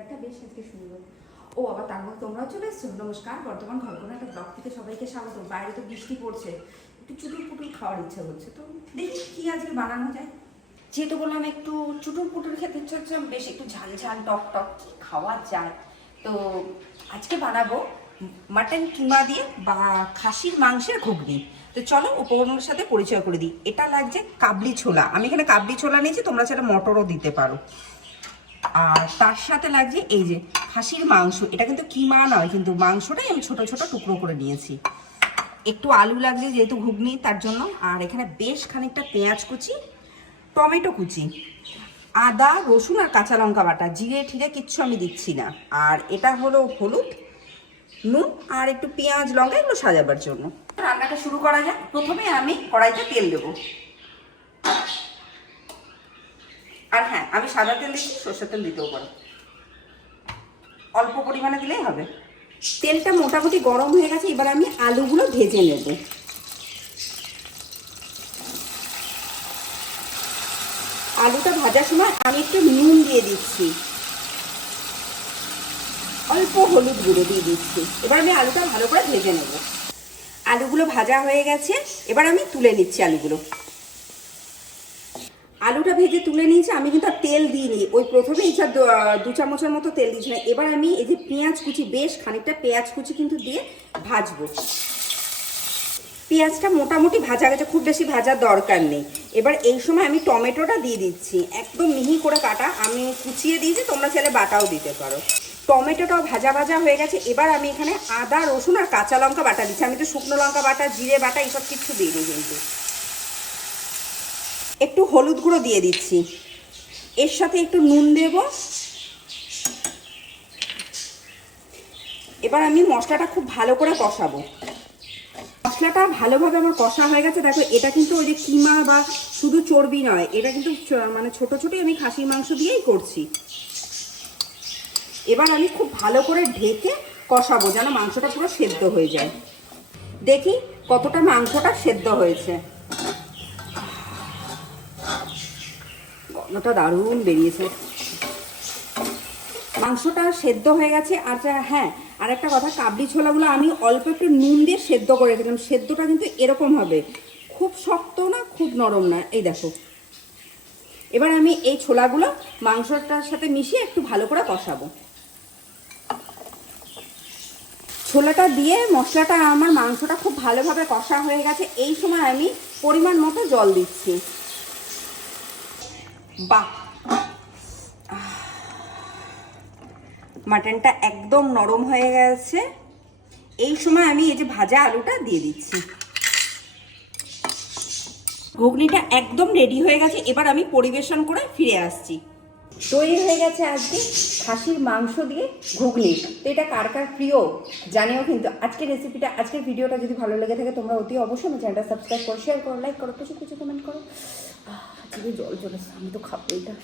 ওয়েদারটা বেশ আজকে সুন্দর। ও আবার তার মধ্যে তোমরাও চলে এসছো। নমস্কার, বর্তমান ঘরকোনা একটা ব্লগ থেকে সবাইকে স্বাগত। বাইরে তো বৃষ্টি পড়ছে, একটু চুটুর পুটুর খাওয়ার ইচ্ছা হচ্ছে, তো দেখি কি আজকে বানানো যায়। যেহেতু বললাম একটু চুটুর পুটুর খেতে ইচ্ছা হচ্ছে, বেশ একটু ঝাল ঝাল টক টক কি খাওয়া যায়, তো আজকে বানাবো মাটন কিমা দিয়ে বা খাসির মাংসের ঘুগনি। তো চলো উপকরণের সাথে পরিচয় করে দিই। এটা লাগছে কাবলি ছোলা, আমি এখানে কাবলি ছোলা নিয়েছি, তোমরা সেটা মটরও দিতে পারো। আর তার সাথে লাগছে এই যে খাসির মাংস, এটা কিন্তু কিমা নয়, কিন্তু মাংসটাই আমি ছোট ছোট টুকরো করে নিয়েছি। একটু আলু লাগছে যেহেতু ঘুগনি তার জন্য। আর এখানে বেশ খানিকটা পেঁয়াজ কুচি, টমেটো কুচি, আদা রসুন আর কাঁচা লঙ্কা বাটা, জিরে ঠিরে কিচ্ছু আমি দিচ্ছি না। আর এটা হলো হলুদ, নুন আর একটু পেঁয়াজ লঙ্কা এগুলো সাজাবার জন্য। রান্নাটা শুরু করা যাক। প্রথমে আমি কড়াইতে তেল দেবো। আর হ্যাঁ, আমি সাদা তেল দিচ্ছি, সরষের তেল দিতেও পারো, অল্প পরিমাণে দিলেই হবে। তেলটা মোটামুটি গরম হয়ে গেছে, এবার আমি আলুগুলো ভেজে নেব। আলুটা ভাজার সময় আমি একটু নুন দিয়ে দিচ্ছি, অল্প হলুদ গুঁড়ো দিয়ে দিচ্ছি। এবার আমি আলুটা ভালো করে ভেজে নেব। আলুগুলো ভাজা হয়ে গেছে, এবার আমি তুলে নিচ্ছি আলুগুলো। আলুটা ভেজে তুলে নিয়েছি, আমি কিন্তু আর তেল দিইনি, ওই প্রথমে ইচ্ছা 2 চামচের মতো তেল দিয়েছিলাম। এবার আমি এই যে পেঁয়াজ কুচি, বেশ খানিকটা পেঁয়াজ কুচি কিন্তু দিয়ে ভাজবো। পেঁয়াজটা মোটামুটি ভাজা গেছে, খুব বেশি ভাজার দরকার নেই। এবার এই সময় আমি টমেটোটা দিয়ে দিচ্ছি, একদম মিহি করে কাটা, আমি কুচিয়ে দিয়েছি, তোমরা চাইলে বাটাও দিতে পারো। টমেটোটাও ভাজা ভাজা হয়ে গেছে, এবার আমি এখানে আদা রসুন আর কাঁচা লঙ্কা বাটা দিচ্ছি। আমি তো শুকনো লঙ্কা বাটা, জিরে বাটা এইসব কিছু দিইনি কিন্তু। একটু হলুদ গুঁড়ো দিয়ে দিচ্ছি, এর সাথে একটু নুন দেব। এবার আমি মশলাটা খুব ভালো করে কষাবো। মশলাটা ভালোভাবে আমার কষা হয়ে গেছে। দেখো, এটা কিন্তু ওই যে কিমা বা শুধু চর্বি নয়, এটা কিন্তু মানে ছোট ছোটই আমি খাসির মাংস দিয়েই করছি। এবার আমি খুব ভালো করে ঢেকে কষাবো, যেন মাংসটা পুরো সেদ্ধ হয়ে যায়। দেখি কতটা মাংসটা সেদ্ধ হয়েছে। গন্ধটা দারুণ বেরিয়েছে, মাংসটা সেদ্ধ হয়ে গেছে। আর হ্যাঁ, আর একটা কথা, কাবলি ছোলাগুলো আমি অল্প একটু নুন দিয়ে সেদ্ধ করে রেখেছিলাম। সেদ্ধটা কিন্তু এরকম হবে, খুব শক্ত না খুব নরম না, এই দেখো। এবার আমি এই ছোলাগুলো মাংসটার সাথে মিশিয়ে একটু ভালো করে কষাবো। ছোলাটা দিয়ে মশলাটা আমার মাংসটা খুব ভালোভাবে কষা হয়ে গেছে। এই সময় আমি পরিমাণ মতো জল দিচ্ছি। বাহ, মাটনটা একদম নরম হয়ে গেছে। এই সময় আমি এই যে ভাজা আলুটা দিয়ে দিচ্ছি। ঘুগনিটা একদম রেডি হয়ে গেছে, এবার আমি পরিবেশন করে ফিরে আসছি। তৈরি হয়ে গেছে আজকে খাসির মাংস দিয়ে ঘুগনি। তো এটা কার কার প্রিয় জানিও কিন্তু। আজকের রেসিপিটা, আজকের ভিডিওটা যদি ভালো লেগে থাকে, তোমরা অতি অবশ্যই আমার চ্যানেলটা সাবস্ক্রাইব করো, শেয়ার করো, লাইক করো, কিছু কিছু কমেন্ট করো। আজকে জল চলেছে, আমি তো খাবো এটা।